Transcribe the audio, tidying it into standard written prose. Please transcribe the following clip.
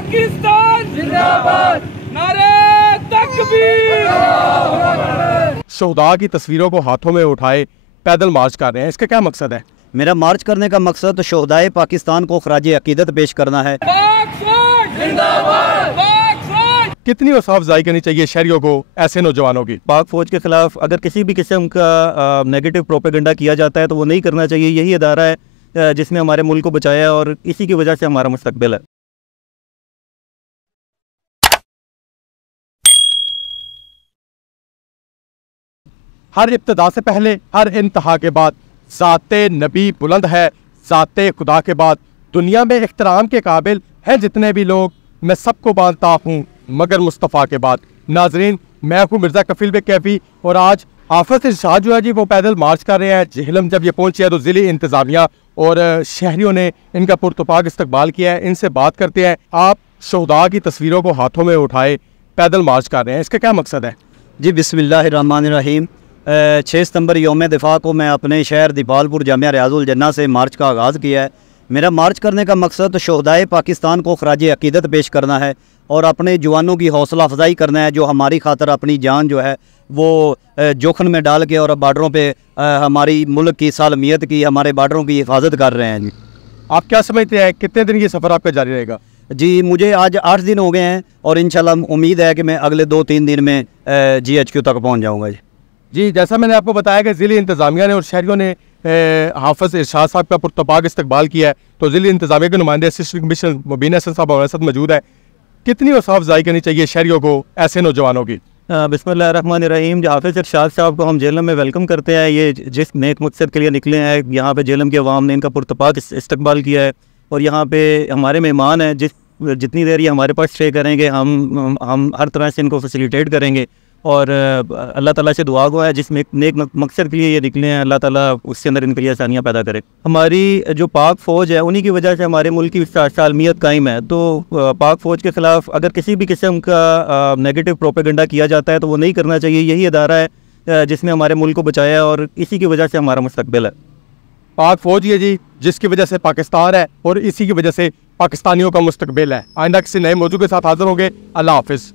पाकिस्तान जिंदाबाद, नारे तकबीर। शोहदा की तस्वीरों को हाथों में उठाए पैदल मार्च कर रहे हैं, इसका क्या मकसद है? मेरा मार्च करने का मकसद तो शोहदाए पाकिस्तान को खराज अकीदत पेश करना है। कितनी हौसला अफजाई करनी चाहिए शहरियों को, ऐसे नौजवानों की? पाक फौज के खिलाफ अगर किसी भी किस्म का नेगेटिव प्रोपेगेंडा किया जाता है तो वो नहीं करना चाहिए। यही अदारा है जिसने हमारे मुल्क को बचाया और इसी की वजह से हमारा मुस्तकबिल है। हर इब्तिदा से पहले, हर इंतहा के बाद ज़ाते नबी बुलंद है, ज़ाते खुदा के बाद दुनिया में इख्तराम के काबिल हैं जितने भी लोग, मैं सबको मानता हूँ मगर मुस्तफ़ा के बाद। नाजरीन, मैं हूँ मिर्ज़ा कफील बेग कैफी और आज हाफिज़ इरशाद जो है जी वो पैदल मार्च कर रहे हैं। जेहलम जब ये पहुँचे तो ज़िली इंतज़ामिया और शहरियों ने इनका पुरतपाक इस्तकबाल किया है। इनसे बात करते हैं। आप शोहदा की तस्वीरों को हाथों में उठाए पैदल मार्च कर रहे हैं, इसका क्या मकसद है? जी बिस्मिल्लाहिर्रहमानिर्रहीम। 6 सितंबर यौम दिफा को मैं अपने शहर दीपालपुर जामिया रियाजुल जन्ना से मार्च का आगाज़ किया है। मेरा मार्च करने का मकसद तो शोहदाए पाकिस्तान को खराज अकीदत पेश करना है और अपने जवानों की हौसला अफजाई करना है जो हमारी खातर अपनी जान जो है वो जोखन में डाल के और बार्डरों पे हमारी मुल्क की सालमियत की, हमारे बार्डरों की हिफाजत कर रहे हैं। जी आप क्या समझते हैं कितने दिन ये सफ़र आपका जारी रहेगा? जी मुझे आज 8 दिन हो गए हैं और इंशाल्लाह उम्मीद है कि मैं अगले 2-3 दिन में GHQ तक पहुँच जाऊँगा। जी जैसा मैंने आपको बताया कि ज़िली इंतज़ामिया ने और शहरियों ने हाफिज़ इरशाद साहब का पुरतपाक इस्तकबाल किया है, तो ज़िली इंतज़ामिया के नुमाइंदे असिस्टेंट कमिश्नर मुबीन हसन साहब हमारे साथ मौजूद है। कितनी हौसला अफजाई करनी चाहिए शहरियों को, ऐसे नौजवानों की? बिस्मिल्लाहिर्रहमानिर्रहीम। हाफिज़ इरशाद साहब को हम जेलम में वेलकम करते हैं। ये जिस नेक मकसद के लिए निकले हैं, यहाँ पे जेलम के अवाम ने इनका पुरतपाक इस्तकबाल किया है और यहाँ पे हमारे मेहमान हैं। जितनी देर ये हमारे पास स्टे करेंगे हम हर तरह से इनको फैसिलिटेट करेंगे और अल्लाह ताला से दुआ गो है जिस नेक मकसद के लिए ये निकले हैं, अल्लाह ताला उसके अंदर इनके लिए आसानियाँ पैदा करे। हमारी जो पाक फ़ौज है उन्हीं की वजह से हमारे मुल्क की सालमियत कायम है। तो पाक फ़ौज के ख़िलाफ़ अगर किसी भी किस्म का नेगेटिव प्रोपेगेंडा किया जाता है तो वो नहीं करना चाहिए। यही अदारा है जिसने हमारे मुल्क को बचाया और इसी की वजह से हमारा मुस्तकबिल है। पाक फ़ौज ये जी जिसकी वजह से पाकिस्तान है और इसी की वजह से पाकिस्तानियों का मुस्तकबिल है। आइंदा किसी नए मौजू के साथ हाजिर होंगे। अल्लाह हाफिज़।